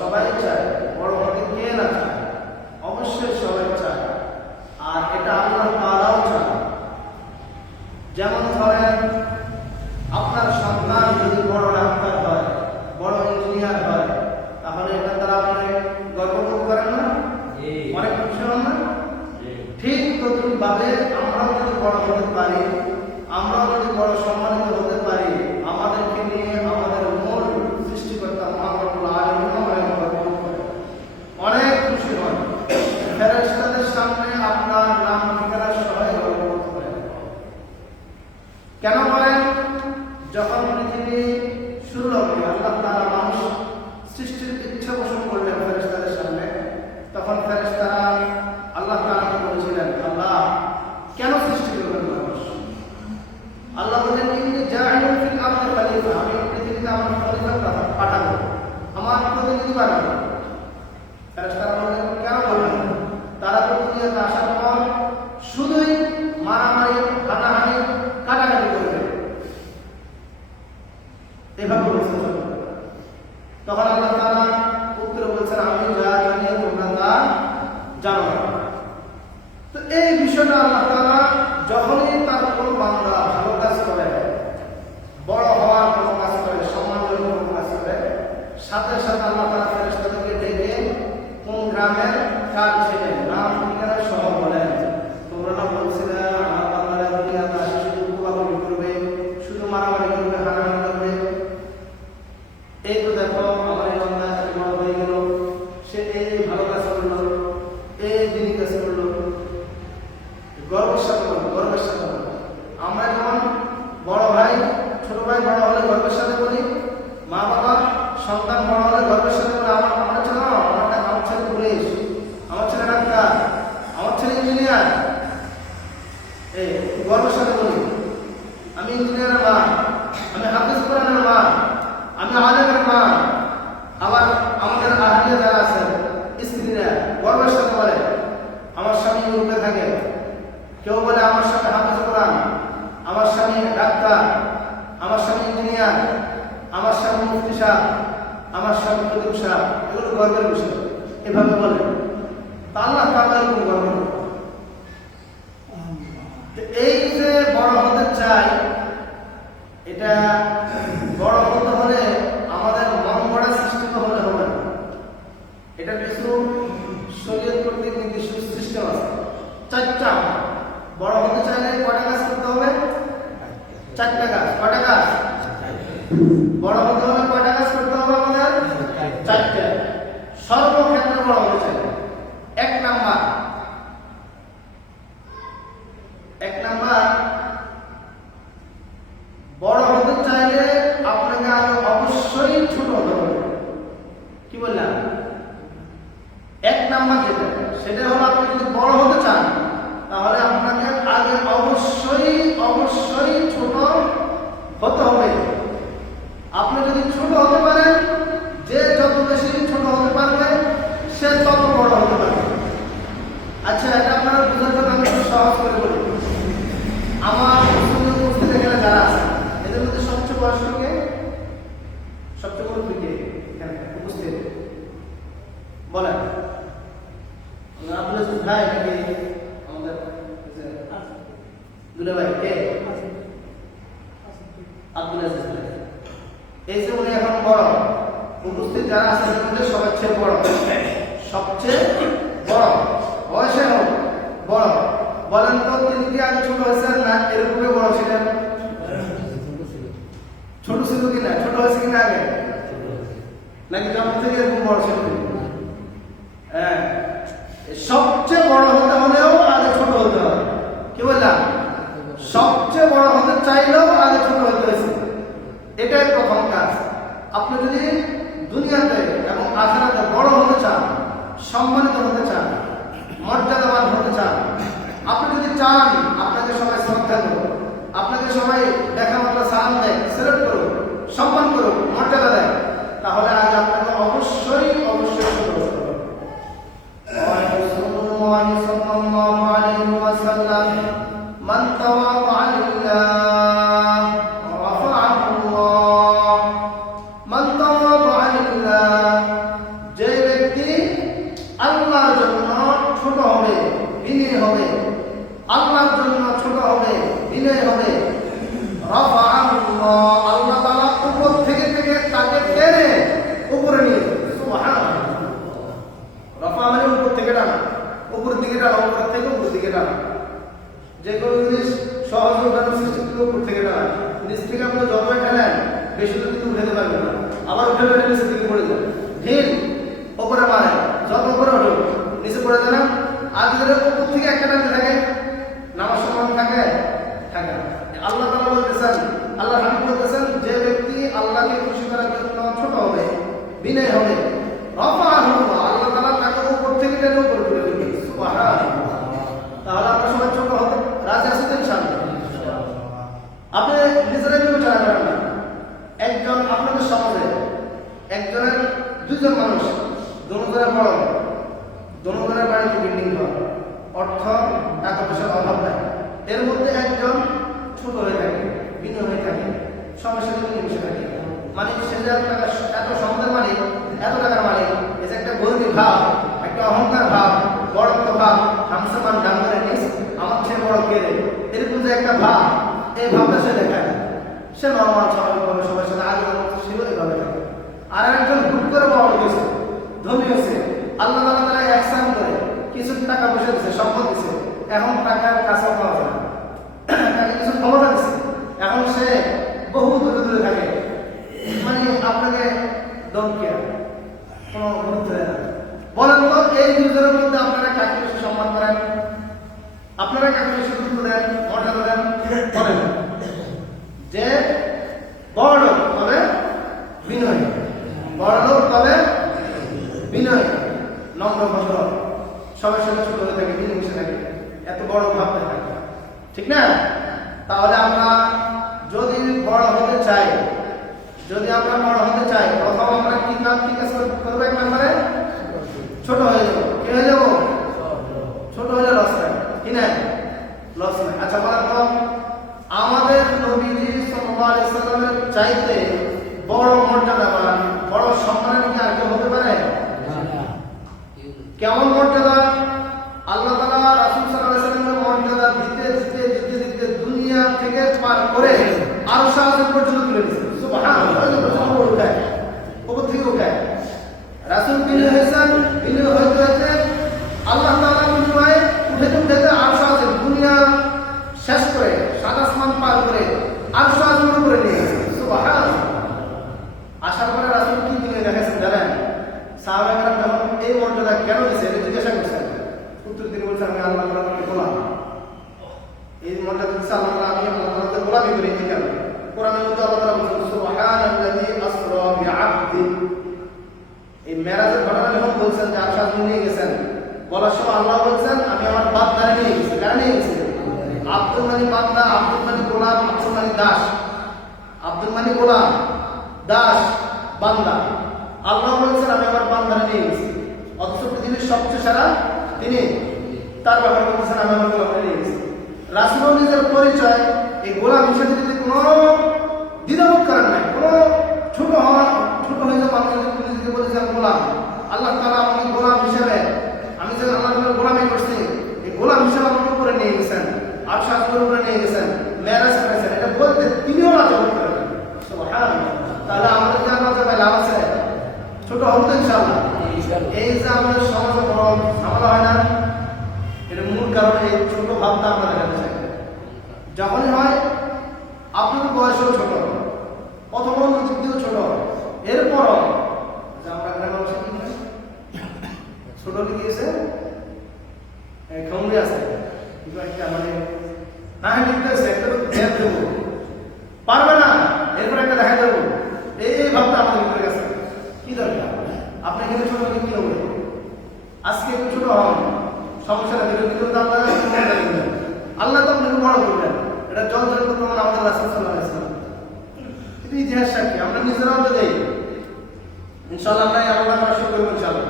সবাই চায়, বড় হতে কে না চায়? অবশ্যই সবাই চায়। আর ভাবে আমরাও যদি বড় হতে পারি, আমরাও যদি বড় সম্মানিত হতে পারি, আমাদেরকে নিয়ে আমাদের মূল সৃষ্টিকর্তা মহান আলামিন অনেক খুশি হন। ফেরেশতাদের সামনে আপনার নাম ঠিকানা সবাই গর্ব করেন। কেন বলেন? যখন পৃথিবী শুরু হবে, আল্লাহ তাআলা মানুষ সৃষ্টির ইচ্ছা পোষণ করলেন ফেরেশতাদের সামনে, তখন ফেরেশতারা আল্লাহ তাআলাকে বলেছিলেন, আল্লাহ কেন সৃষ্টি করবেন মানুষ? আল্লাহ বলেন, ইন্নী জাইলুন ফিল আরদি খলিফা, আমি পৃথিবীতে আমার খলিফা পাঠাবো, আমার প্রতিনিধি বানাবো। ফেরেশতারা বললেন, কেন বলবেন? তারা তো দুনিয়াতে আসার পর শুধুই মারামারি, হানাহানি, কাটাকাটি করবে, এভাবে বলছেন। তখন আল্লাহ তাআলা উত্তরে বলছেন, আমি যা জানি তোমরা তা জানো না। তো এই বিষয়টা আল্লাহ তাআলা যখনই তার কোনো বান্দা ভালো কাজ করে, বড় হওয়ার কোনো কাজ করে, সম্মানজনক কোনো কাজ করে, সাথে সাথে আল্লাহ তাআলা ফেরেশতাদেরকে ডেকে কোন গ্রামের কার ছেলে নাম ঠিকানা সহ বলেন, তোমরা না বলছিলে আমার বান্দারা দুনিয়াতে আসে শুধু কুবাকুবি করবে, শুধু মারামারি করবে, হানাহানি করবে, এই তো দেখো আমার এই বান্দা বড় হয়ে গেল, সে এই ভালো কাজ করলো, এই দিনই কাজ করলো। গর্বের সাথে আমরা যেমন বড় ভাই ছোট ভাই বড় হলে গর্বের সাথে বলি, মা বাবা সন্তান বড় হলে গর্বের সাথে বলে, আমার ছেলে আমার ছেলে পুলিশ, আমার ছেলে ডাক্তার, আমার ছেলে ইঞ্জিনিয়ার, এই গর্বের সাথে বলি। আমি ইঞ্জিনিয়ারের মা, আমি হাফেজ কোরআনের মা, আমি আলেমের মা। আবার আমাদের আহলিয়া যারা আছেন স্ত্রীরা গর্বের সাথে বলে, আমার স্বামী ইউরোপে থাকে, কেউ বলে আমার স্বামী হাফেজ কোরআন, আমার স্বামী ডাক্তার, আমার স্বামী ইঞ্জিনিয়ার, আমার স্বামী মুফতি সাহেব, আমার স্বামী কুতুব সাহেব। এগুলো গর্বের বিষয়, এভাবে বলে। তা আল্লাহ তাআলা এরকম গর্ব করেন। এই যে বড় হতে চাই, এটা বড় হতে হলে আমাদের মন গড়া সৃষ্টি হলে হবে না। এটা কিছু শরীয়ত কর্তৃক নির্দিষ্ট সিস্টেম আছে, চারটা। বড় হতে চাইলে কয়টা কাজ করতে হবে? চারটা কাজ। কয়টা কাজ? বড় হতে হলে কয়টা কাজ করতে হবে আমাদের? চারটা। সর্বক্ষেত্রে বড় হতে চাই, এক নাম্বার বড় হতে চাইলে আপনাকে আগে অবশ্যই ছোট হতে হবে। কি বললাম? এক নাম্বার সেটা হলো, আপনি যদি বড় হতে চান তাহলে আপনাকে আগে অবশ্যই ছোট হতে হবে। আপনি যদি ছোট হতে পারেন, যে যত বেশি ছোট হতে পারবে সে তত বড় হতে পারবে। আচ্ছা, এটা আপনারা বুঝার জন্য আমি একটু সহজ করে বলি। আমার উপস্থিত এখানে যারা আছে, এদের মধ্যে সবচেয়ে বয়স্ক কে? সবচেয়ে বড় কে এখানে উপস্থিত? বলেন। আব্দুল ভাই নাকি আমাদের দুলা ভাই কে? আব্দুল আজিজ ভাই। এই যে উনি এখন বড়, উপস্থিত যারা আছে এদের মধ্যে সবচেয়ে বড় বয়সে হোক বড়। বলেন তো, তিনি কি আগে ছোট হয়েছেন না এরকমই বড় ছিলেন? ছোট ছিল কিনা? ছোট হয়েছে কিনা আগে? নাকি জন্ম থেকে এরকম বড় ছিল? হ্যাঁ, সবচেয়ে বড় হতে হলেও আগে ছোট হতে হবে। কি বললাম? সবচেয়ে বড় হতে চাইলেও আগে ছোট হতে হয়েছে। এটাই প্রথম কাজ। আপনি যদি দুনিয়াতে এবং আখিরাতে বড় হতে চান, সম্মানিত হতে চান, মর্যাদাবান হতে চান, আপনি যদি চান আপনাকে সবাই শ্রদ্ধা করুক, আপনাকে সবাই দেখা মাত্র সালাম দেয়, সেলুট করুক, সম্মান করুক, মর্যাদা দেয়, তাহলে আগে আপনাকে অবশ্যই ছোট হতে হবে। রাসূলুল্লাহ সাল্লাল্লাহু আলাইহি ওয়াসাল্লাম মান তাওয়াদা লিল্লাহ রাফা'াহু আল্লাহ। মান তাওয়াদা লিল্লাহ, যে ব্যক্তি আল্লাহর জন্য ছোট হবে, বিনয়ী হবে, আল্লাহর জন্য ছোট হবে, বিনয় হবে, রাফা'াহু আল্লাহ, আল্লাহ তাআলা উপর থেকে তাকে টেনে উপরে নিয়ে যাবে। সুবহানাল্লাহ। রাফা মানে উপর থেকে টানা, উপর দিকে টানা, উপর থেকে উপর দিকে টানা। যে কোনো জিনিস সহজে উঠানোর চেষ্টা করলে উপর থেকে দাঁড়ায়, নিচ থেকে আপনি যতই ঠেলেন বেশি তো কিন্তু উঠাতে পারবেন না, আবার উঠে উঠে নিচের দিকে পড়ে যায়, ঢিল ওপরে মারে, যত উপরে ওঠো নিচে পড়ে যায় না। আর যদি উপর থেকে একটা টানতে থাকে নামার সমান থাকে থাকে না। আল্লাহ তাআলা বলতেছেন, আল্লাহ হাবিব বলতেছেন, যে ব্যক্তি আল্লাহকে খুশি করার জন্য ছোট হবে, বিনয় হবে, রাফাআহু আল্লাহ তাআলা তাকে উপর থেকে টেনে উপরে তুলে দিবেন। সুবহানাল্লাহ। তাহলে আমরা সবাই ছোট হতে রাজি আছি তো ইনশাআল্লাহ? আপনি নিজেরাই বিবেচনা করেন না, একজন আপনাদের সমাজে একজনের দুজন মানুষ, দুজনের বড়, দুজনের বাড়িতে বিল্ডিং ঘর, অর্থ টাকা পয়সার অভাব নাই, এর মধ্যে একজন ছোট হয়ে থাকে, ভিন্ন হয়ে থাকে, সমস্যা থেকে মিশে থাকে, মানে সে যে এত সম্পদের মালিক, এত টাকার মালিক, এই যে একটা গর্বী ভাব, একটা অহংকার ভাব, বড়ত্ব ভাব, হামসামান ডাঙ্গরের নিচ, আমার চেয়ে বড় কে রে, এরকম যে একটা ভাব, এই ভাবটা সে দেখায়, সে নর্মাল স্বাভাবিকভাবে সবার সাথে আগের মতো সেও এইভাবে থাকে। আর একজন হুট করে বড় হয়েছে, ধনী হয়েছে, আল্লাহ তাআলা তারা একসান করে কিছু টাকা পয়সা দিচ্ছে, সম্পদ দিচ্ছে, এখন টাকার কাছে পাওয়া যায় না, তাকে কিছু ক্ষমতা দিচ্ছে, এখন সে বহু দূরে দূরে থাকে, মানে আপনাকে দমকে কোনো গুরুত্ব দেয় না। বলেন তো এই দুজনের মধ্যে আপনারা কাকে বেশি সম্মান করেন? আপনারা কাকে বেশি গুরুত্ব দেন, মর্যাদা দেন? বলেন। যে বড় লোক তবে বিনয়, বড় লোক তবে বিনয়, নম্র ভদ্র, সবার সাথে ছোট হয়ে থাকে, মিলেমিশে থাকে, এত বড় ভাবতে থাকে, ঠিক না? তাহলে আমরা যদি বড় হতে চাই, যদি আমরা বড় হতে চাই, প্রথম আমরা কি কাজ করবো? এক নম্বরে ছোট হয়ে যাবো। কি হয়ে যাবো? ছোট হলে লস নাই, কি নাই? লস নাই। আচ্ছা বলেন তো, আমাদের নবীজি সাল্লাল্লাহু আলাইহি সাল্লামের চাইতে বড় মর্যাদাবান, বড় সম্মানের কি আর কেউ হতে পারে? কেমন মর্যাদা? আল্লাহ তাআলা রাসূল সাল্লাল্লাহু আলাইহি সাল্লামের মর্যাদা দিতে দিতে দিতে দিতে দুনিয়া থেকে পার করে আরশ আজিম পর্যন্ত তুলে দিয়েছেন। সুবহানাল্লাহ। উপর থেকে উঠায় রাসূল বিনয় হয়েছেন, বিনয় হইতে হইতে আল্লাহ তাআলা বিনয় উঠাতে উঠাতে আরশ আজিম দুনিয়া শেষ করে সাত আসমান পার করে আরশ আজিমের উপরে নিয়ে গেছেন। সুবহানাল্লাহ। আসার পরে রাসূল কি বিনয় দেখাচ্ছেন জানেন? সাহাবায়ে কেরাম যখন এই মর্যাদা কেন দিয়েছে এটা জিজ্ঞাসা করছেন, উত্তর তিনি বলছেন, আমি আল্লাহ তাআলার গোলাম, এই মর্যাদা দিয়েছে আল্লাহ তাআলা, আমি আল্লাহ তাআলার গোলামি করি। এই কারণে কোরআনের মধ্যে আল্লাহ তাআলা বলেছেন, সুবহানাল্লাযী আসরা বিআবদি। এই মেরাজের ঘটনা যখন বলছেন যে আরশ আজিম নিয়ে গেছেন, বলার সময় আল্লাহ বলছেন, আমি আমার বান্দারে নিয়ে গেছি। কারা নিয়ে গেছি? আব্দুল মানে বান্দা, আব্দুল মানে গোলাম, আব্দুল মানে দাস, আব্দুল মানে গোলাম, দাস, বান্দা। আল্লাহ বলছেন আমি আমার বান্দারে নিয়ে গেছি, অথচ পৃথিবীর সবচেয়ে সেরা তিনি, তার ব্যাপারে বলছেন আমি আমার গোলামরে নিয়ে গেছি। রাসূল নিজের পরিচয় এই গোলাম হিসেবে যদি কোনো দ্বিধাবোধ করেন নাই, কোনো ছোট হয়ে যাওয়া মানুষ যদি নিজেকে বলেছেন গোলাম, আল্লাহ তাআলা আমাকে গোলাম হিসেবে, আমি যে আল্লাহ তাআলার গোলামি করছি, এই গোলাম হিসেবে আমাকে উপরে নিয়ে গেছেন, আরশ আজিমের উপরে নিয়ে গেছেন, মেরাজ করেছেন, এটা বলতে তিনিও রাজি করেন। সুবহানাল্লাহ। তাহলে আমাদের কি আল্লাহ তাআলা লাভ আছে? ছোট হতে ইনশাআল্লাহ। এই যে আমাদের সমাজে বড় ঝামেলা হয় না, এর মূল কারণ এই ছোট ভাবটা আমরা দেখাতে চাই। যখনই হয় আপনার বয়সও ছোট, অথবা দিক দিয়েও ছোট, এরপর আমরা গ্রামের বসে কি ছোট দিয়েছে খাউন্ডে আছে, কিন্তু একটা মানে না দিতেছে একটা দেখ দেবো পারবে না, এরপর একটা দেখা দেবো, এই ভাবটা আমাদের ভিতরে গেছে। কি দরকার? আপনি এখানে ছোট হলে কি হবে? আজকে একটু ছোট হন, সমস্যা নেই, কিন্তু আল্লাহ তো আপনাকে বড় করবেন। এটা জল প্রমাণ আমাদের রাসূল সাল্লাল্লাহু আলাইহি ওয়াসাল্লাম। কিন্তু ইতিহাস সাক্ষী, আমরা নিজেরাও তো দেই। ইনশাআল্লাহ আমরা আল্লাহ করা শুরু করবো ইনশাআল্লাহ।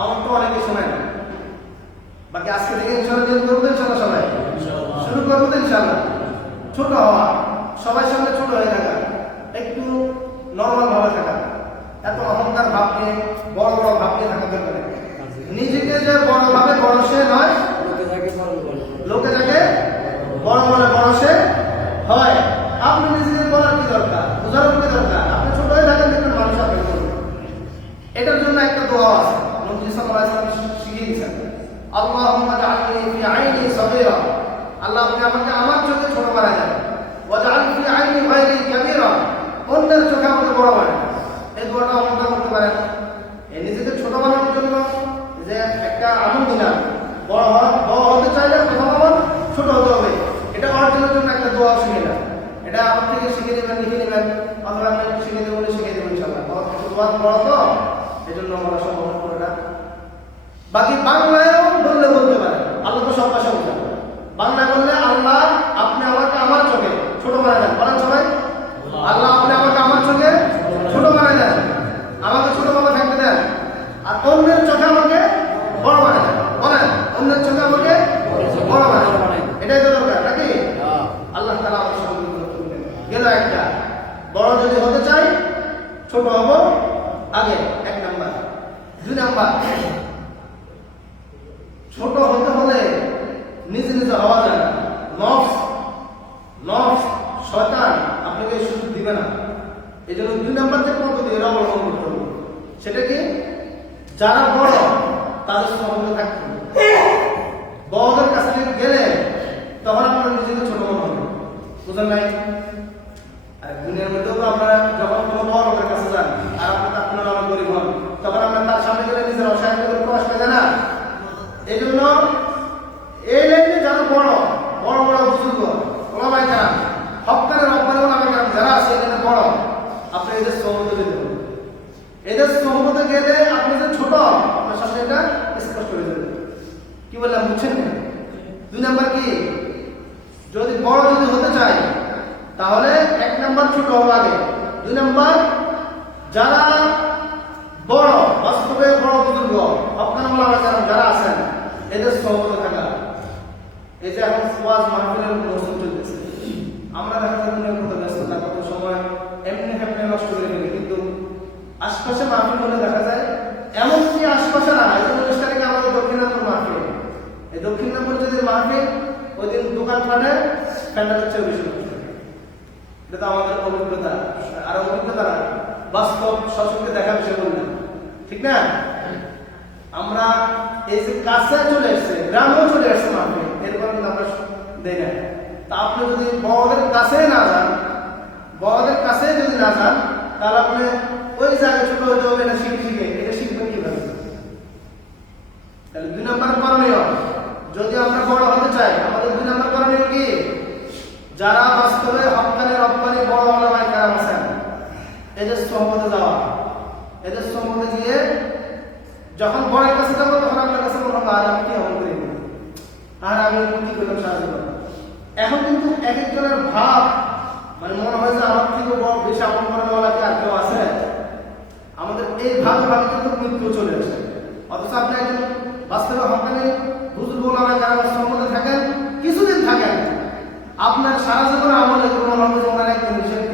আমার তো অনেকে শোনেন, বাকি আজকে থেকে ইনশাআল্লাহ দিন করবো ইনশাআল্লাহ, সবাই শুরু করবো তো ইনশাআল্লাহ। ছোট হওয়া, সবার সামনে ছোট হয়ে থাকা, একটু নরমাল ভাবে থাকা, এত অহংকার ভাব নিয়ে বড় বড় ভাব নিয়ে থাকা দরকার। নিজেকে যে বড় ভাবে বড় সে নয়, লোকে যাকে বড় বড় বড় সে হয়। আপনি নিজেকে বলার কি দরকার, বোঝার কি দরকার? আপনি ছোট হয়ে থাকেন, দেখবেন মানুষ আপনাকে বলবে। এটার জন্য একটা দোয়া আছে, নবী সাল্লাল্লাহু আলাইহি ওয়াসাল্লাম শিখিয়ে দিয়েছেন, আল্লাহুম্মা জাআলনি ফি আইনি সাগীরা, আল্লাহ আপনি আমাকে আমার চোখে ছোট বানায় দেন, ওয়াজআল ফি আইনি গায়রি কাবীরা, অন্যের চোখে আমাকে বড় বানায়। এই দোয়াটা আপনারা করতে পারেন। এই নিজেকে ছোট বানানোর জন্য যে একটা আমল দিলাম, বড় হতে চাইলে প্রথম আমল ছোট হতে হবে, এটা অর্জনের জন্য একটা দোয়া শিখে নেন। এটা আমার থেকে শিখে নেবেন, লিখে নেবেন, অথবা আপনি শিখে দেবেন বলে শিখে দেবেন ইনশাআল্লাহ। দোয়া বড় তো এই জন্য আমরা সম্ভব করে না। বাকি বাংলায়ও বললে বলতে পারেন, আল্লাহ তো সব ভাষা বোঝেন। বাংলায় বললে আল্লাহ আপনি আমাকে আমার চোখে ছোট বানায় দেন, বলেন সবাই আল্লাহ আপনি আমাকে আমার চোখে ছোট বানায় দেন, আমাকে ছোট বাবা থাকতে দেন, আর অন্যের চোখে আমাকে বড় বানায় দেন। বলেন অন্যের চোখে আমাকে বড় বানায় দেন, এটাই তো দরকার নাকি? আল্লাহ তাআলা আমাদের সকলকে করবেন। গেল একটা, বড় যদি হতে চাই ছোট হব আগে, এক নাম্বার। দুই নাম্বার, ছোট হতে হলে নিজে নিজে হওয়া যায় না। নফস শয়তান আপনাকে সুযোগ দিবে না। এই জন্য দুই নাম্বার যে পদ্ধতি এরা অবলম্বন করতে হবে, সেটা কি? যারা বড় তাদের সহযোগিতা থাকতে হবে। বড়দের কাছে গেলে তখন আপনারা নিজেকে ছোট মনে হবে, বুঝলেন নাই? আর দুনিয়ার মধ্যেও তো আপনারা যখন কোনো বড় লোকের কাছে যান আর আপনারা আমার গরিব হন, তখন আপনার তার সামনে গেলে নিজের অসহায় করে প্রকাশ পায় না। এই জন্য এই লাইনে যারা বড় বুজুর্গ ওলামায়ে কেরাম, হক্কানে রব্বানি ওলামায়ে কেরাম যারা আছে এখানে বড়, আপনি এদের সহবতে যেতে হবে। এদের সহবতে গেলে আপনি যে ছোট আপনার সামনে এটা স্পষ্ট হয়ে যাবে। কি বললাম বুঝছেন না? দুই নাম্বার কি, যদি বড় যদি হতে চাই তাহলে এক নাম্বার ছোট হওয়া আগে। দুই নাম্বার যারা বড়, বাস্তবে বড় বুজুর্গ হক্কানে ওলামায়ে কেরাম যারা আছেন এদের সহবতে থাকা। এই যে এখন ওয়াজ মাহফিলের মৌসুম চলতেছে, আমরা দেখা যায় দুনিয়ার কত ব্যস্ততা, কত সময় এমনি নষ্ট করে ফেলি, কিন্তু আশপাশে মাহফিল হলে দেখা যায় এমনকি আশপাশে না, এই 19 তারিখে আমাদের দক্ষিণাঞ্চল মাহফিল, এই দক্ষিণাঞ্চল যদি মাহফিল ওই দিন দোকানপাটে প্যান্ডেলের চেয়ে বেশি। এটা তো আমাদের অভিজ্ঞতা, আর অভিজ্ঞতা না, বাস্তব সচক্ষে দেখা বিষয় বললাম, ঠিক না? আমরা এই যে কাছে চলে এসছে, গ্রামেও চলে এসছে মাহফিল, এরপর কিন্তু আমরা দেই না। তা আপনি যদি বড়দের কাছে না যান, তাহলে আপনি ওই জায়গায় ছোট হতে হবে, এটা শিখে এটা শিখবেন কিভাবে? তাহলে দুই নম্বর করণীয়, যদি আমরা বড় হতে চাই, আমাদের দুই নম্বর করণীয় কি? যারা বাস্তবে হক্কানে রব্বানি বড় ওলামায়ে কেরাম আছেন এদের সোহবতে যাওয়া। এদের সোহবতে গিয়ে যখন বড়ের কাছে যাবো তখন আপনার কাছে মনে হবে আর আমি কি আমল করি, আর আমি কি করলাম সাহায্য করবো। এখন কিন্তু এক একজনের ভাব মানে মনে হয় যে আমার থেকে বড় বেশি আমল করার বলা কি আর কেউ আছে? আমাদের এই ভাবে কিন্তু মৃত্যু চলে আসে। অথচ আপনি একজন বাস্তবে হক্কানি বুজুর্গ ওলামায়ে কেরামের সম্মুখে থাকেন, কিছুদিন থাকেন, আপনার সারা জীবনের আমলে কোনো মনে হবে ওনার একজন হিসেবে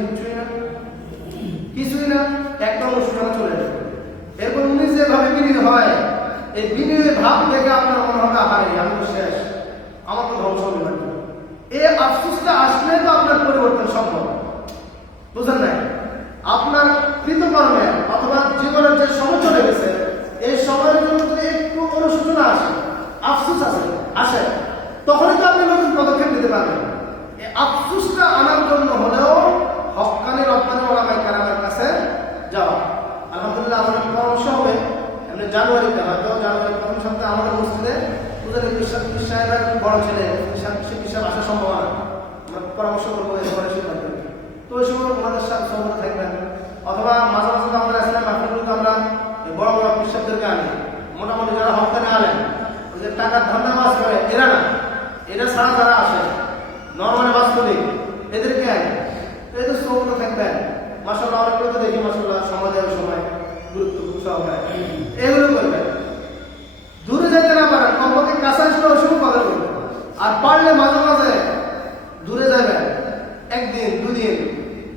কিছুই না, একদম অনুষ্ঠানে চলে যাবে। এরপর উনি যেভাবে বিলীন হয়, এই বিলীনের ভাব দেখে আপনার মনে হবে আহারে আমি তো শেষ, আমার তো ধ্বংস হবে না। এই আফসোসটা আসলে তো আপনার পরিবর্তন সম্ভব, বুঝলেন না? আপনার কৃতকর্মে অথবা জীবনের যে সময় চলে গেছে এই সময়ের জন্য যদি একটু অনুশোচনা আসে, আফসোস আসে, তখনই তো আপনি নতুন পদক্ষেপ নিতে পারবেন। এই আফসোসটা আনার জন্য হলেও হক্কানি রব্বানি ওলামায়ে কেরামের কাছে যাওয়া। আলহামদুলিল্লাহ আমাদের পরামর্শ হবে এমনি জানুয়ারিতে, হয়তো জানুয়ারির প্রথম সপ্তাহে আমাদের মসজিদে পূজার সাহেবের বড় ছেলে হিসাব আসার সম্ভাবনা, আমরা পরামর্শ করবো এরপরে সিদ্ধান্ত। তো ওই সময় ওনাদের সাথে সহমত থাকবেন, অথবা মাঝে মাঝে তো আমরা আসলে মাহফিলগুলোতে আমরা বড় বড় হিসাবদেরকে আনি, মোটামুটি যারা হক্কানি আলেন, ওই যে টাকার ধান্দা মাছ করে এরা না, এটা ছাড়া যারা আসে নরমালি বাস্তবিক এদেরকে আনি। তো এদের সহমত থাকবেন। মাশাআল্লাহ অনেকগুলো তো দেখি মাশাআল্লাহ সমাজের সময় গুরুত্ব সহকারে এগুলো করবেন। দূরে যেতে না পারেন, কমপক্ষে কাছে আসলে ওই সময় কথা বলবেন। আর পারলে মাঝে মাঝে দূরে যাবেন, একদিন দুদিন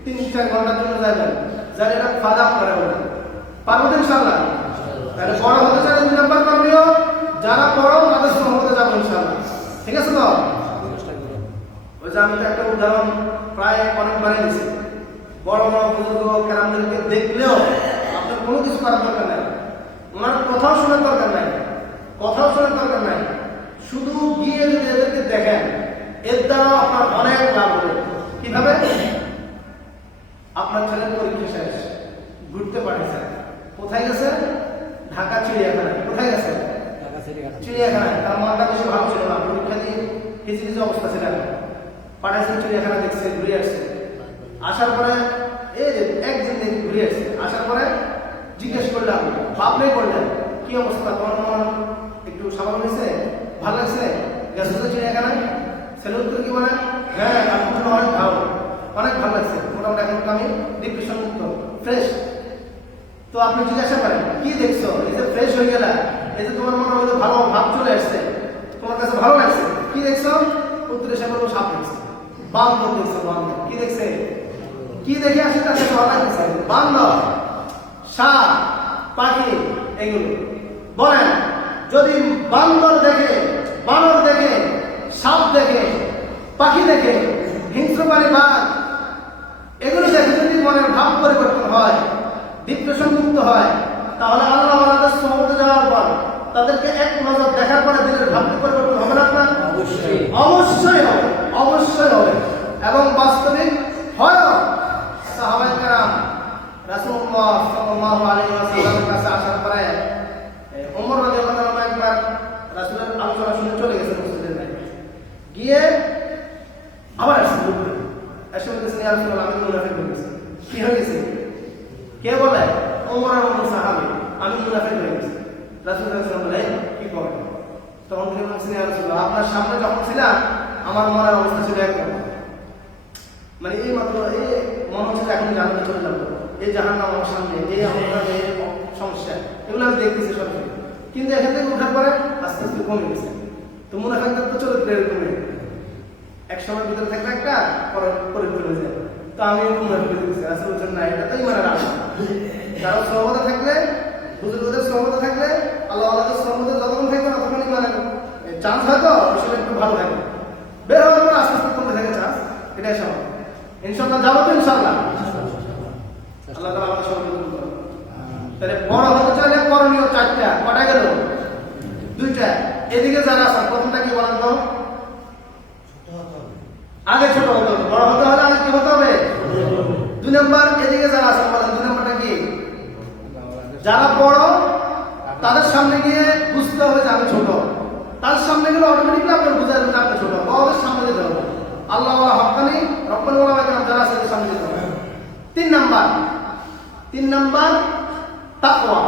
3-4 ঘন্টার জন্য যাবেন, যারা এটা ফাদা করে বলবেন। পারবেন ইনশাআল্লাহ? তাহলে বড় হতে চাইলে 2 নম্বর করণীয়, যারা বড় তাদের সহমতে যাবো ইনশাআল্লাহ। ঠিক আছে তো? ওই যে আমি তো একটা উদাহরণ প্রায় অনেকবারই দিয়েছি, বড় বড় বুজুর্গ কেরামদেরকে দেখলেও আপনার কোনো কিছু করার দরকার নাই, ওনার কথাও শোনার দরকার নাই, শুধু গিয়ে যদি এদেরকে দেখেন এর দ্বারাও আপনার অনেক লাভ হবে। কিভাবে? আপনার ছেলের পরীক্ষা শেষ, ঘুরতে পাঠিয়েছে, কোথায় গেছে? ঢাকা চিড়িয়াখানায়। কোথায় গেছে? চিড়িয়াখানায়। তার মনটা বেশি ভালো ছিল না, পরীক্ষা দিয়ে কিছু অবস্থা ছিল, পাঠাইছে চিড়িয়াখানা, দেখছে, ঘুরে আসছে। আসার পরে এই যে একদিন দেখে ঘুরে আসছে, আসার পরে জিজ্ঞেস করলাম, ভাবলেই করলেন কি অবস্থা, তোমার মন একটু স্বাভাবিক হয়েছে, ভালো লাগছে, গেছে তো চিড়িয়াখানায়? ছেলে উত্তর কি বলে? হ্যাঁ, এখন অনেক ভালো, অনেক ভালো লাগছে, মোটামুটি এখন আমি ডিপ্রেশন মুক্ত, ফ্রেশ। তো আপনি জিজ্ঞাসা করেন কি দেখছো, এই যে ফ্রেশ হয়ে গেলা, এই যে তোমার মনে হয় ভালো ভাব চলে আসছে, তোমার কাছে ভালো লাগছে, কি দেখছো? উত্তর এসে বলবো সাপ দেখছে, বান্দর দেখছো, বান্দর। কি দেখছে? কি দেখে আসে তার কাছে ভালো লাগছে? বান্দর, সাপ, পাখি, এগুলো। বলেন, যদি বান্দর দেখে, বানর দেখে, সাপ দেখে, পাখি দেখে, হিংস্র প্রাণী, বাঘ, এগুলো দেখে যদি মনের ভাব পরিবর্তন হয়, ডিপ্রেশন মুক্ত হয়, তাহলে আল্লাহ আমাদের সহমতে যাওয়ার পর তাদেরকে এক নজর দেখার পরে দিনের ভাবটি পরিবর্তন হবে না? আপনার অবশ্যই অবশ্যই হবে, অবশ্যই হবে। এবং বাস্তবিক হয়। সাহাবায়ে কেরাম রাসূলুল্লাহ সাল্লাল্লাহু আলাইহি ওয়াসাল্লামের কাছে আসার পরে ওমর রাদিয়াল্লাহু আনহু একবার রাসূলের আলোচনা শুনে চলে গেছেন মসজিদের বাইরে, গিয়ে আবার আসছেন, এসে বলতেছেন, ইয়া রাসূলুল্লাহ, আমি মুনাফিক হয়ে গেছি। কি হয়ে গেছে? কে বলে? ওমর এবং সাহাবী, আমি মুনাফিক হয়ে গেছি। রাসূল সাল্লাল্লাহু আলাইহি ওয়াসাল্লাম বলে, কি করেন? তখন তিনি বলছেন, ইয়া রাসূলুল্লাহ, আপনার সামনে যখন ছিলাম আমার মনের অবস্থা ছিল একদম, মানে এই মাত্র এই মনে হচ্ছে এখন জানাতে চলে যাবো, এই জাহান্নাম আমার সামনে, এই আমার এই সমস্যা, এগুলো আমি দেখতেছি সব। কিন্তু এখান থেকে উঠার পরে আস্তে আস্তে কমে গেছে। তো মুনাফিকদের তো চরিত্র এরকমই, এক সময়ের ভিতরে থাকলে একটা পরিবর্তন হয়ে যায়। তো আমি মুনাফিক হয়ে গেছি। রাসূল বলছেন, না, এটা তো ইমানের আলামত। কারণ সহবতে থাকলে, হুজুরদের সহবতে থাকলে, আল্লাহ আল্লাহর সহবতে যতক্ষণ থাকবে ততক্ষণ ইমানের চান্স হয়তো সেটা একটু ভালো থাকে। বের হওয়ার পর আস্তে আস্তে কমতে থাকে চান্স, এটাই স্বাভাবিক। ইনশাআল্লাহ যাবো তো, ইনশাআল্লাহ আল্লাহ তাআলা আমাদের সবাইকে কবুল করুন। তাহলে বড় হতে চাইলে করণীয় চারটা, কটা গেল? দুইটা। এদিকে যারা আছে, প্রথমটা কি বলেন তো? আগে ছোট হতে হবে। বড় হতে হলে আগে কি হতে হবে? 2 নাম্বার। এদিকে যারা আছে বলেন, 2 নাম্বারটা কি? যারা বড় তাদের সামনে গিয়ে বুঝতে হবে যে আমি ছোট, তার সামনে গেলে অটোমেটিকলি আপনার বুঝা যাবে যে আপনি ছোট। বড়দের সামনে যেতে হবে, আল্লাহ হক্কানি রব্বানি ওলামা কেরাম যারা আছে সামনে যেতে হবে। 3 নাম্বার তাকওয়া,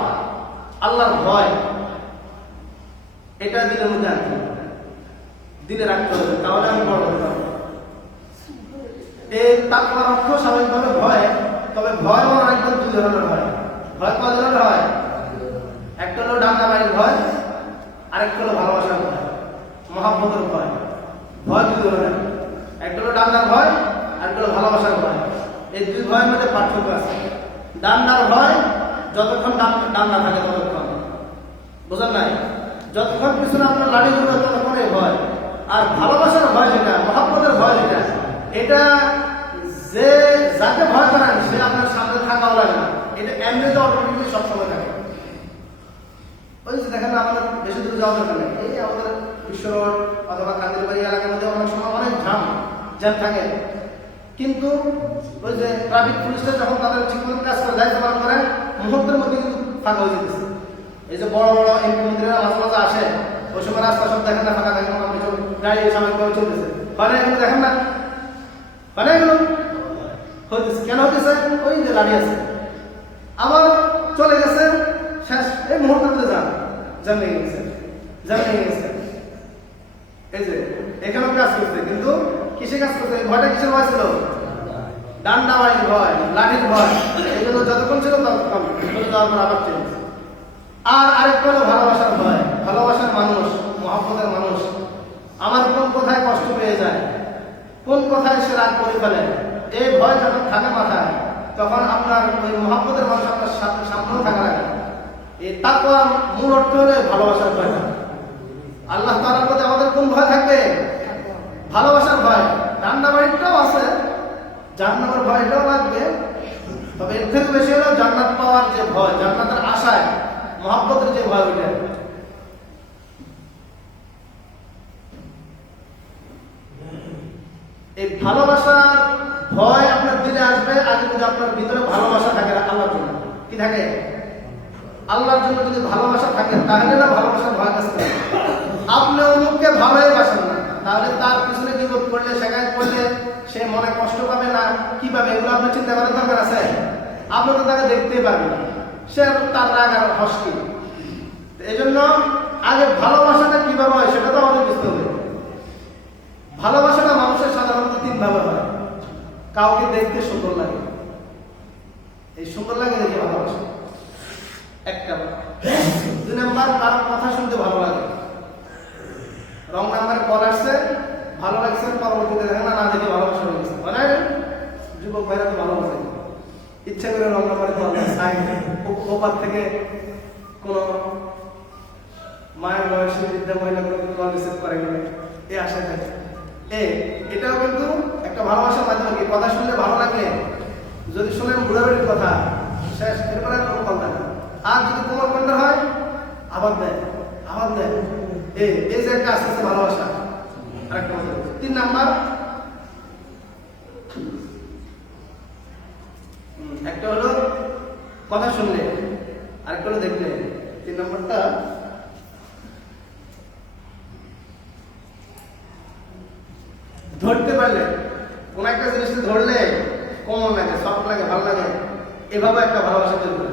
আল্লাহর ভয়। এটা দিলের মধ্যে আনতে হবে, দিলে রাখতে হবে, তাহলে আমি বড় হতে পারবো। এই তাকওয়ার অর্থ স্বাভাবিকভাবে ভয়, তবে ভয় হওয়ার একদম 2 ধরনের হয়। ভয় কয় ধরনের হয়? একটা হলো ডাঙ্গা বাড়ির ভয়, আরেকটা হলো ভালোবাসার ভয়, মহাব্বতের ভয়। ভয় 2 ধরনের, একটা হলো ডাঙ্গার ভয়, আরেকটা হলো ভালোবাসার ভয়। এই 2 ভয়ের মধ্যে পার্থক্য আছে। ডান্ডার ভয় যতক্ষণ ডান্ডা থাকে ততক্ষণ, বুঝলেন নাই? যতক্ষণ পিছনে আপনার লাড়ি ঘুরবে ততক্ষণ এই ভয়। আর ভালোবাসার ভয় যেটা, মহাব্বতের ভয় যেটা, এটা যে যাকে ভয় করেন সে আপনার সামনে থাকাও লাগে না, এটা এমনিতে অটোমেটিকলি সবসময় থাকে। ওই যে দেখেন না, আমাদের বেশি দূরে যাওয়া দরকার নেই, এই আমাদের বিশ্ব রোড অথবা কান্দিরবাড়ি এলাকার মধ্যে অনেক সময় অনেক জ্যাম থাকে, কিন্তু ওই যে ট্রাফিক পুলিশরা যখন তাদের ঠিকমতো কাজ করে, দায়িত্ব পালন করে, মুহূর্তের মধ্যে কিন্তু ফাঁকা হয়ে যেতেছে। এই যে বড় বড় এমপি মন্ত্রীরা মাঝে মাঝে আসে, ওই সময় রাস্তা সব দেখেন না, ফাঁকা থাকে, গাড়ি স্বাভাবিকভাবে চলতেছে, হয় না? এগুলো দেখেন না, হয় না? এগুলো হইতেছে কেন হইতেছে? ওই যে দাঁড়িয়ে আছে, আবার চলে গেছে, শেষ, এই মুহূর্তের মধ্যে জ্যাম লেগে গেছে। এই যে এখানেও কাজ করছে, কিন্তু কিসে কাজ করছে? ভয়টা কিসের ভয় ছিল? ডান্ডা বাড়ির ভয়, লাঠির ভয়। এগুলো যতক্ষণ ছিল ততক্ষণ, যাওয়ার পর আবার চেঞ্জ। আর আরেকটা হলো ভালোবাসার ভয়, ভালোবাসার মানুষ, মহব্বতের মানুষ। আমার কোন কথায় কষ্ট পেয়ে যায়, কোন কথায় সে রাগ করে ফেলে, এই ভয় যখন থাকে মাথায়, তখন আপনার ওই মহব্বতের মানুষ আপনার সামনেও থাকা লাগে। এই তাকওয়া মূল অর্থ হলো ভালোবাসার ভয়। আল্লাহ তাআলার প্রতি আমাদের কোন ভয় থাকবে? ভালোবাসার ভয়। ডান্ডা বাড়িটাও আছে, জান্নাতের ভয় এটাও লাগবে, তবে এর থেকে বেশি হলো জান্নাত পাওয়ার যে ভয়, জান্নাতের আশায় মহব্বতের যে ভয়, ওইটা। এই ভালোবাসার ভয় আপনার দিলে আসবে আগে যদি আপনার ভিতরে ভালোবাসা থাকে আল্লাহর জন্য। কি থাকে? আল্লাহর জন্য যদি ভালোবাসা থাকে তাহলে না ভালোবাসার ভয় কাছে থাকে। আপনি অমুককে ভালোই বাসেন না, তাহলে তার পিছনে বিপদ করলে শেখায়ত করলে সে মনে কষ্ট পাবে না কি পাবে, এগুলো আপনার চিন্তা করার দরকার আছে? আপনি তো তাকে দেখতেই পারবেন না, সে তার রাগ আর হস্কি। এই জন্য আগে ভালোবাসাটা কিভাবে হয় সেটা তো আমাদের বুঝতে হবে। ভালোবাসাটা মানুষের সাধারণত তিন ভাবে হয়। কাউকে দেখতে সুন্দর লাগে, এই সুন্দর লাগে দেখে ভালোবাসা একটা। দুই নাম্বার, কারোর কথা শুনতে ভালো লাগে। রং নাম্বারে কল আসছে, ভালো লাগছে, পরবর্তীতে দেখেন না দেখে ভালোবাসা হয়ে গেছে। মানে যুবক ভাইরা তো ভালোবাসে, ইচ্ছা করে রং নাম্বারে কল ওপার থেকে কোন মায়ের বয়সী বৃদ্ধা মহিলা কল রিসিভ করে গেলে এই আশা থাকে। এটাও কিন্তু একটা ভালোবাসার মাধ্যমে। কি কথা শুনলে ভালো লাগলে, যদি শুনেন বুড়াবুড়ির কথা শেষ, এরপরে কোনো কল থাকে। আর যদি কোমর কন্ডা হয় আবার দেয় আবার দেয়, এই যে একটা আস্তে আস্তে ভালোবাসা। আরেকটা কথা, তিন নাম্বার, একটা হলো কথা শুনলে, আরেকটা হলো দেখলে। তিন নম্বরটা ধরতে পারলে, কোন একটা জিনিসকে ধরলে কোমল লাগে, সফট লাগে, ভালো লাগে, এভাবে একটা ভালোবাসা তৈরি করে।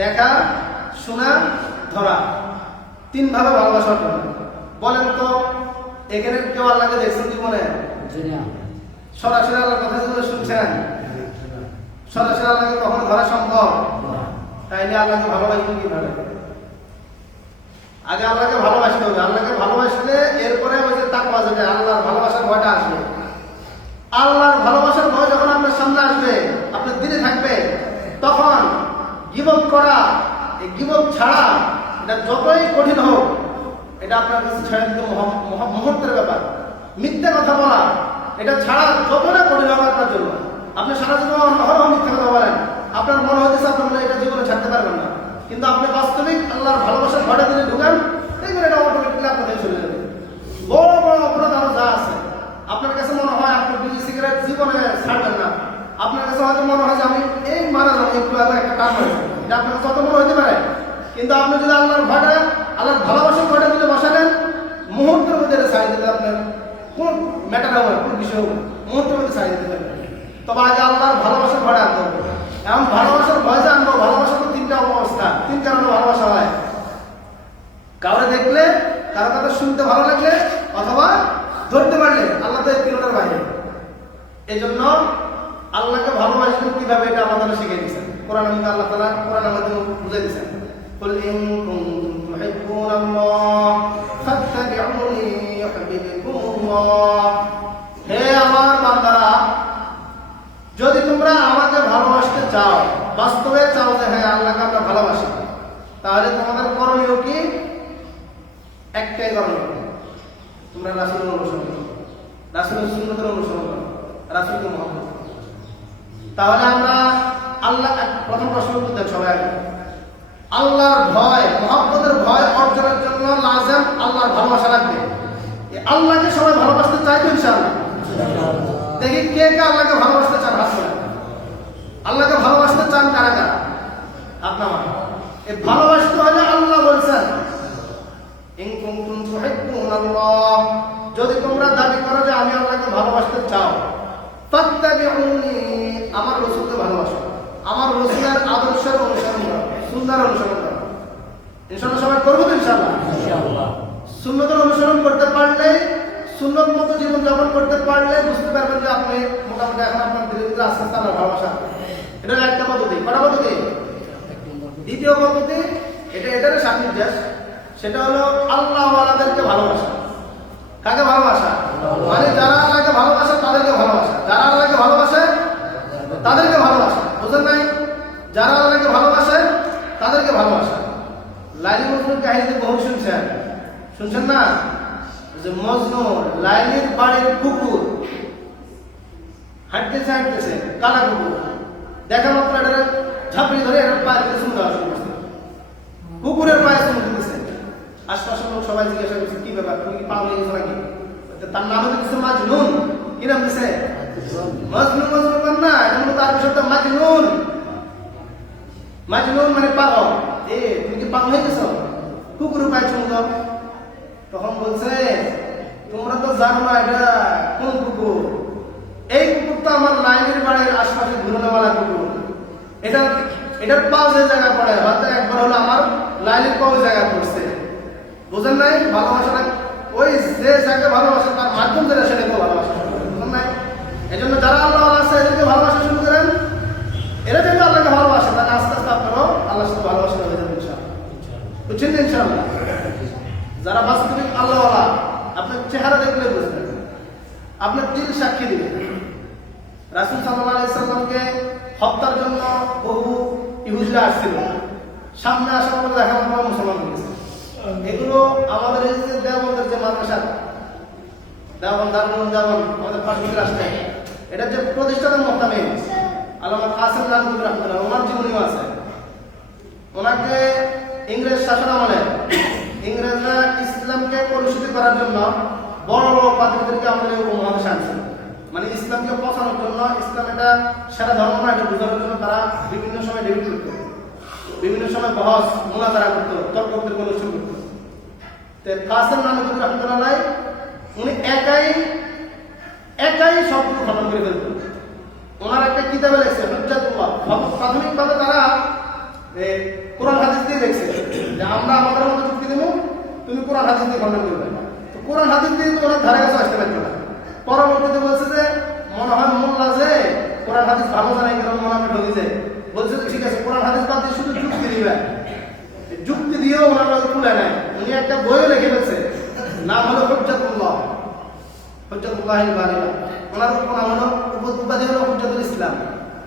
দেখা, শোনা, ধরা, তিন ভাবে ভালোবাসা করে। বলেন তো এখানে কেউ আল্লাহকে দেখছেন জীবনে? সরাসরি আল্লাহর কথা যেগুলো শুনছেন, সরাসরি আল্লাহকে কখনো ধরা সম্ভব? তাইলে আল্লাহকে ভালোবাসবেন কিভাবে? আগে আল্লাহকে ভালোবাসতে হবে। আল্লাহকে ভালোবাসলে এরপরে ওই যে তাকওয়া, যেটা আল্লাহর ভালোবাসার ভয়টা আসবে। আল্লাহর ভালোবাসার ভয় যখন আপনার সামনে আসবে, আপনার দিনে থাকবে, তখন গীবত করা, এই গীবত ছাড়া, এটা যতই কঠিন হোক, এটা আপনার কাছে ছেড়ে দিতে মুহূর্তের ব্যাপার। মিথ্যা কথা বলা, এটা ছাড়া যতটা কঠিন হবে আপনার জন্য। আপনি সারা জীবন অহরহ মিথ্যা কথা বলেন, আপনার মনে হতেছে আপনার এটা জীবনে ছাড়তে পারবেন না, কিন্তু আপনি বাস্তবিক আল্লাহর ভালোবাসার ভয়টা দিলে ঢুকান, দেখবেন এটা অটোমেটিকলি আপনার থেকে চলে যাবে। বড় বড় অপরাধ আরো যা আছে, আপনার কাছে মনে হয় আপনি বিড়ি সিগারেট জীবনে ছাড়বেন না, আপনার কাছে হয়তো মনে হয় যে আমি এই মারা যাবো, একটু একটা কাজ হয়, এটা আপনার কাছে কত মনে হতে পারে। কিন্তু আপনি যদি আল্লাহর ভয়টা, আল্লাহর ভালোবাসার ভয়টা দিলে বসালেন, মুহূর্তের মধ্যে এটা ছাড়িয়ে দিতে, আপনার কোন ম্যাটার হবে, কোন বিষয় হবে, মুহূর্তের মধ্যে ছাড়িয়ে দিতে পারবেন। তবে আগে আল্লাহর ভালোবাসার ভয়টা আনতে হবে। এমন ভালোবাসার ভয় যে আনবো, ভালোবাসা তো তিনটা অবস্থা, তিন কারণে ভালোবাসা হয়। কাউরে দেখলে, কারো কথা শুনতে ভালো লাগলে, অথবা ধরতে পারলে। আল্লাহ তো এই তিনটার বাইরে। এই জন্য আল্লাহকে ভালোবাসবেন কিভাবে, এটা আমাদের শিখিয়ে দিয়েছেন কোরআনের মধ্যে। আল্লাহ তাআলা কোরআনের মধ্যে বুঝিয়ে দিয়েছেন, কুল ইন কুনতুম তুহিব্বুনাল্লাহ ফাত্তাবিউনি ইউহিব্বুকুমুল্লাহ। হে আমার বান্দারা, যদি তোমরা আমাকে ভালোবাসতে চাও, বাস্তবে চাও যে হ্যাঁ আল্লাহকে আমরা ভালোবাসি, তাহলে তোমাদের করণীয় কি? একটাই করণীয়, তোমরা রাসূলের অনুসরণ করো, রাসূলের সুন্নতের অনুসরণ করো, রাসূলকে মহব্বত করো। তাহলে আমরা আল্লাহ, প্রথম প্রশ্ন করতেন সবাই আগে, আল্লাহর ভয়, মহব্বতের ভয় অর্জনের জন্য লাজেম আল্লাহর ভালোবাসা লাগবে। আল্লাহকে সবাই ভালোবাসতে চাই তো ইনশাআল্লাহ? দেখি কে কে আল্লাহকে ভালোবাসতে চান? আল্লাহকে ভালোবাসতে চান কারা কারা? আপনার এই ভালোবাসতে হলে আল্লাহ বলছেন, ইন কুনতুম তুহিব্বুনাল্লাহ, যদি তোমরা দাবি করো যে আমি আল্লাহকে ভালোবাসতে চাও, ফাত্তাবিউনি, আমার রাসূলকে ভালোবাসো, আমার রাসূলের আদর্শের অনুসরণ করো, সুন্নাহর অনুসরণ করো। ইনশাআল্লাহ সবাই করব তো ইনশাআল্লাহ? ইনশাআল্লাহ। সুন্নতের অনুসরণ করতে পারলে, সুন্নত মতো জীবন যাপন করতে পারলে বুঝতে পারবেন যে আপনি মোটামুটি এখন আপনার ধীরে ধীরে আস্তে আস্তে আল্লাহর ভালোবাসা। এটা একটা পদ্ধতি। কটা পদ্ধতি? দ্বিতীয় পদ্ধতি, এটার সান্নিধ্যাস, সেটা হলো আল্লাহওয়ালাদেরকে ভালোবাসা। কাকে ভালোবাসা? মানে যারা আল্লাহকে ভালোবাসে তাদেরকে ভালোবাসা, যারা আল্লাহকে ভালোবাসে তাদেরকে ভালোবাসা। বুঝলেন নাই? যারা আল্লাহকে ভালোবাসে তাদেরকে ভালোবাসা। লাইলি মজনুর কাহিনী বহু শুনছেন, শুনছেন না? যে মজনু লাইলির বাড়ির কুকুর হাঁটতেছে হাঁটতেছে, কালা কুকুর, দেখা মাত্র এটা ঝাঁপিয়ে ধরে এর পায়ে দিতে শুনতে আসে, কুকুরের পায়ে শুনতে দিতেছে। আশপাশের লোক সবাই জিজ্ঞাসা করছে কি ব্যাপার, তুমি কি পাগল হয়ে গেছো নাকি? তার নাম হচ্ছে মাজনুন। কি নাম দিছে? মাজনুন। মাজনুন না, এটা হলো তার শব্দ মাজনুন। মাজনুন মানে পাগল। তুমি কি পাগল হয়ে গেছো? কুকুর পাইছো তো? তখন বলছে তোমরা তো জানো না এটা কোন কুকুর। এই কুকুর তো আমার লাইনের বাড়ির আশপাশে ঘুরনেওয়ালা কুকুর। এটার পাও যে জায়গা পড়ে, হয়তো একবার হলো আমার লাইনের পাও জায়গা পড়ছে। বুঝেন নাই? ভালোবাসাটা ওই যে যাকে ভালোবাসে তার মাধ্যম যেটা সেটাকে ভালোবাসা, বুঝেন নাই? এই জন্য যারা আল্লাহ আছে এদেরকে ভালোবাসা শুরু করেন। এরা যদি আল্লাহকে ভালোবাসে তাহলে আস্তে আস্তে আপনারাও আল্লাহর সাথে ভালোবাসা হয়ে যাবে ইনশাআল্লাহ। বুঝছেন ইনশাআল্লাহ? যারা বাস্তবিক আল্লাহওয়ালা আপনার চেহারা দেখলে বুঝবেন, আপনার দিল সাক্ষী দিবে। রাসূল সাল্লাল্লাহু আলাইহি সাল্লামকে হত্যার জন্য বহু ইহুদিরা আসছিল, সামনে আসার পর দেখা গেল মুসলমান হয়ে গেছে। এগুলো আমাদের এই যে দেওবন্দের যে মাদ্রাসা, দেওবন্দ দারুল দেওবন্দ আমাদের পাশে আসছে, এটা যে প্রতিষ্ঠানের মোহতামিম আল্লামা কাসেম নানপুর রাহমাতুল্লাহ, ওনার জীবনীও আছে। ওনাকে ইংরেজ শাসন আমলে ইংরেজরা ইসলামকে কলুষিত করার জন্য বড় বড় পাদ্রীদেরকে আমাদের উপমহাদেশে আনছিল। মানে ইসলামকে পচানোর জন্য, ইসলাম এটা সেরা ধর্ম না এটা বোঝানোর জন্য তারা বিভিন্ন সময় ডেবিট করত, বিভিন্ন সময় বহস মুনাজারা করতো, তর্ক বিতর্ক অনুষ্ঠান করতো। কাসেম নানপুর রাহমাতুল্লাহ উনি একাই সবগুলো খতম করে ফেলত। ওনার একটা কিতাবে লেখছে হুজ্জাতুল্লাহ। প্রাথমিকভাবে তারা কোরআন হাদিস দিয়ে দেখছে যে আমরা আমাদের মতো যুক্তি দেবো, তুমি কোরআন হাদিস দিয়ে খণ্ডন করবে। তো কোরআন হাদিস দিয়ে তো ওনার ধারে কাছে আসতে পারতো না। পরবর্তীতে বলছে যে মনে হয় মোল্লা যে কোরআন হাদিস ভালো জানাই কারণ মনে হয় ঢুকে যায়, বলছে ঠিক আছে কোরআন হাদিস বাদ দিয়ে শুধু যুক্তি দিবে। যুক্তি দিয়েও ওনার তুলে নেয়। উনি একটা বইও লিখে ফেলছে, নাম হলো হুজ্জাতুল্লাহ, হুজ্জাতুল্লাহিল বালিগা। ওনার নাম হলো উপাধি হলো হুজ্জাতুল ইসলাম,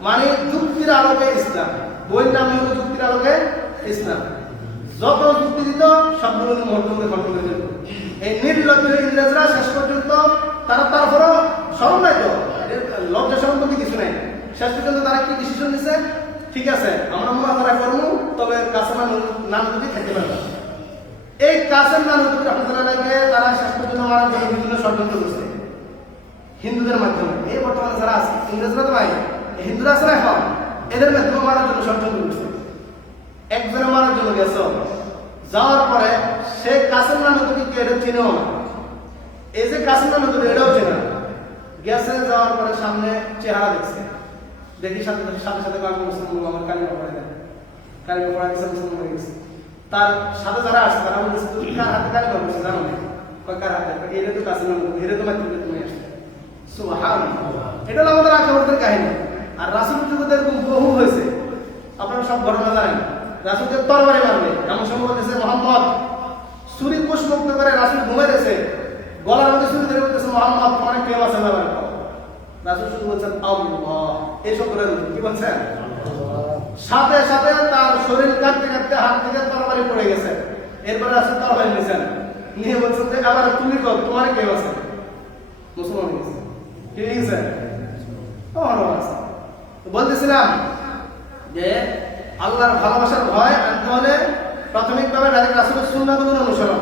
মানে যুক্তির আলোকে ইসলাম। বইয়ের নাম হলো যুক্তির আলোকে ইসলাম। যত যুক্তি দিত সবগুলো মধ্যে খন্ড করে দিত। এই নির্লজ্জ ইংরেজরা শেষ পর্যন্ত তারপরও স্মরণ নাই তো, লজ্জা স্মরণ করতে কিছু নাই। শেষ পর্যন্ত তারা কি ডিসিশন নিছে, ঠিক আছে আমরা মুনাজারা করবো, তবে কাসেম নানপুরি খেতে পারবো। এই কাসেম নানপুরি রাহমাতুল্লাহকে তারা শেষ পর্যন্ত মারার জন্য বিভিন্ন ষড়যন্ত্র করছে হিন্দুদের মাধ্যমে। এই বর্তমানে যারা আছে ইংরেজরা তো ভাই হিন্দুরা আছে না, এখন এদের মাধ্যমে মারার জন্য ষড়যন্ত্র করছে। একজনে মারার জন্য গেছ, যাওয়ার পরে সে কাসেম নানপুরিকে এটা চিনেও না। এই যে কাসেম নানপুরি এটাও চেনে না। গেছে, যাওয়ার পরে সামনে চেহারা দেখছে, দেখি সাথে সাথে মুসলমান আমার কালিমা পড়ে দেয়, কালিমা পড়া গেছে, মুসলমান হয়ে গেছে। তার সাথে যারা আসছে তারা বলছে তুমি কার হাতে কালিমা পড়ছে জানো না? কার হাতে? এটা তো কাসেম নানপুরি, এটা তো মাতৃ তুমি আসছে। সুবহানাল্লাহ, এটা হলো আমাদের আখিরাতের কাহিনী। আর রাসূলের যুগে এরকম বহু হয়েছে, আপনারা সব ঘটনা জানেন। রাসূলকে তরবারি মারবে এমন সময় বলতেছে মোহাম্মদ, ছুরি পুষ্পমুক্ত করে রাসূল ঘুমাইতেছে, গলার মধ্যে ছুরি ধরে বলতেছে মোহাম্মদ তোমার কেউ আছে না? রাসূল শুধু বলছেন আল্লাহ, এইসব করে কি বলছেন? সাথে সাথে তার শরীর কাঁপতে কাঁপতে হাত থেকে তরবারি পড়ে গেছে। এরপরে রাসূল তরবারি নিয়েছেন, নিয়ে বলছেন যে আবার তুমি কর, তোমার কেউ আছে? মুসলমান হয়ে গেছে। কি হয়েছে? বলতেছিলাম যে আল্লাহর ভালোবাসার ভয় আনতে হলে প্রাথমিকভাবে ডাইরেক্ট রাসূলের সুন্নাহগুলোর অনুসরণ।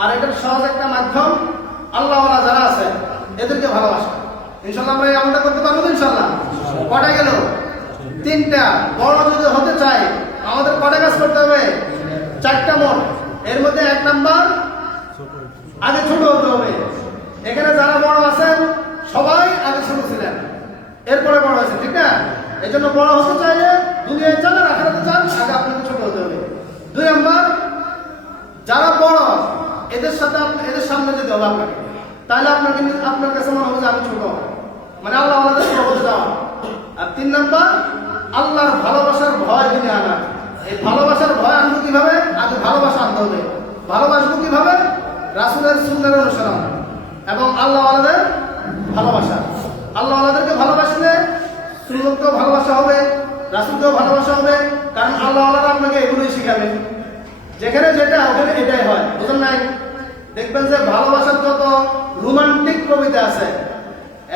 আর এটার সহজ একটা মাধ্যম আল্লাহওয়ালা যারা আছে এদেরকে ভালোবাসা। ইনশাআল্লাহ আমরা এই আমলটা করতে পারবো ইনশাআল্লাহ। কটা গেল? 3টা। বড় যদি হতে চাই আমাদের কটা কাজ করতে হবে? 4টা মোট। এর মধ্যে 1 নাম্বার আগে ছোট হতে হবে। এখানে যারা বড় আছেন সবাই আগে ছোট ছিলেন, এরপরে বড় হয়েছে, ঠিক না? এই জন্য বড় হতে চাইলে দুনিয়ায় চান আর আখিরাতে চান, আগে আপনাকে ছোট হতে হবে। 2 নাম্বার, যারা বড় এদের সামনে যেতে হবে আপনাকে, তাহলে আপনার কাছে মনে হবে যে আমি ছোট, মানে আল্লাহ আমাদের ছোট হতে দেওয়া। আর 3 নাম্বার, আল্লাহর ভালোবাসার ভয় দিনে আনা। এই ভালোবাসার ভয় আনবো কিভাবে? আগে ভালোবাসা আনতে হবে। ভালোবাসবো কিভাবে? রাসূলের সুন্নাহর অনুসরণ এবং আল্লাহওয়ালাদের ভালোবাসা। আল্লাহওয়ালাদেরকে ভালোবাসলে সুন্নাহকেও ভালোবাসা হবে, রাসূলকেও ভালোবাসা হবে, কারণ আল্লাহওয়ালারা আপনাকে এগুলোই শিখাবে। যেখানে যেটা ওখানে এটাই হয়, বুঝলেন নাই? দেখবেন যে ভালোবাসার যত রোমান্টিক কবিতা আছে,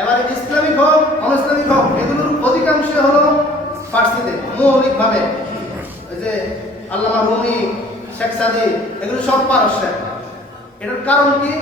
এবার ইসলামিক হোক অনইসলামিক হোক, এগুলোর অধিকাংশ হলো ফার্সিতে মৌলিক ভাবে। ওই যে আল্লামা রুমি, শেখ সাদি, এগুলো সব পারস্যের। এটার কারণ কি?